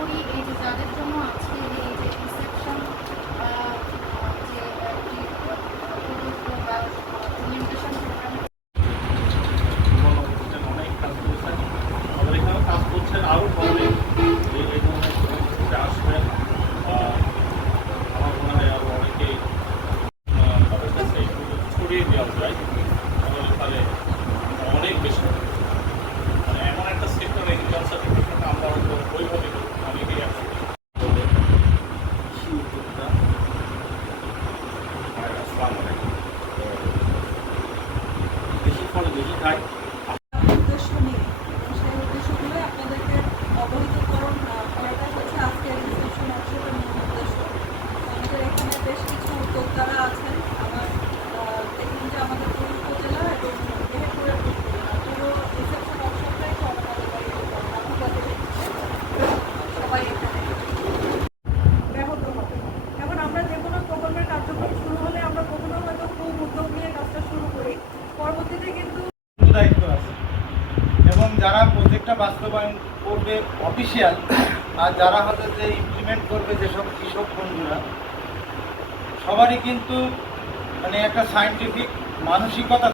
করি এই যে যাদের জন্য আজকে এই যে রিসেপশন যে বা ওরিয়েন্টেশন প্রোগ্রাম অনেক কাজ করেছেন, আমাদের এখানেও কাজ করছেন, আরও করবেন। এই ধরনের কর্মসূচিতে আসবেন। আমার মনে হয় আরও অনেকেই তাদের কাছে একটু ছড়িয়ে দেওয়া যায়, তাহলে অনেক বেশি মানে এমন একটা সেক্টরে ইনকাম সার্টিফিকেট আমরা হয়তো ওইভাবে অনেকেই আসবে। বেশি ফল বেশি খায়। উদ্দেশ্য নিয়ে এবং সেই উদ্দেশ্যগুলো আপনাদেরকে অবহিতকরণ করাটাই হচ্ছে আজকের রিসেপশন ওয়ার্কশপের মূল উদ্দেশ্য। আমাদের এখানে বেশ কিছু উদ্যোক্তারা আছেন। আমার দেখুন যে আমাদের পুরো উপজেলা এবং মেহেরপুরের পুরো রিসেপশন ওয়ার্কশপটাই তো আমাদের বাড়ির সবাই এখানে ব্যাহত হবে। এখন আমরা যে কোনো প্রকল্পের কার্যক্রম শুরু হলে আমরা কখনো হয়তো খুব উদ্যোগ নিয়ে কাজটা শুরু করি, পরবর্তীতে কিন্তু দায়িত্ব আছে এবং যারা প্রজেক্টটা বাস্তবায়ন করবে অফিসিয়াল, আর যারা হয়তো যে ইমপ্লিমেন্ট করবে যেসব কৃষক বন্ধুরা, সবারই কিন্তু মানে একটা সায়েন্টিফিক মানসিকতা